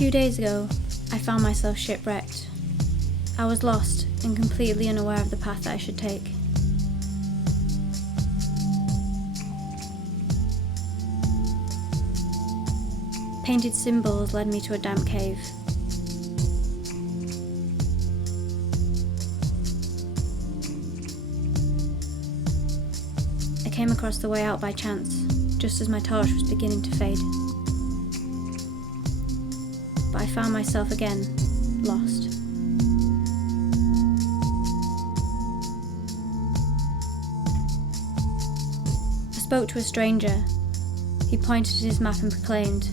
2 days ago, I found myself shipwrecked. I was lost and completely unaware of the path that I should take. Painted symbols led me to a damp cave. I came across the way out by chance, just as my torch was beginning to fade. But I found myself again, lost. I spoke to a stranger. He pointed at his map and proclaimed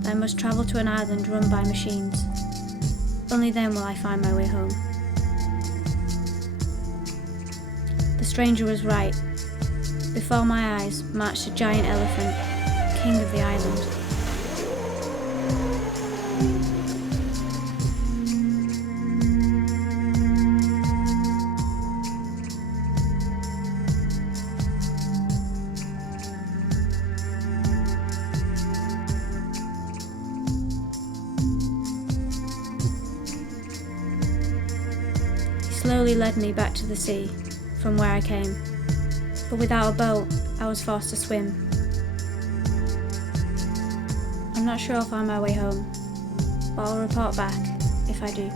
that I must travel to an island run by machines. Only then will I find my way home. The stranger was right. Before my eyes marched a giant elephant, king of the island. He slowly led me back to the sea, from where I came. But without a boat, I was forced to swim. I'm not sure I'll find my way home, but I'll report back if I do.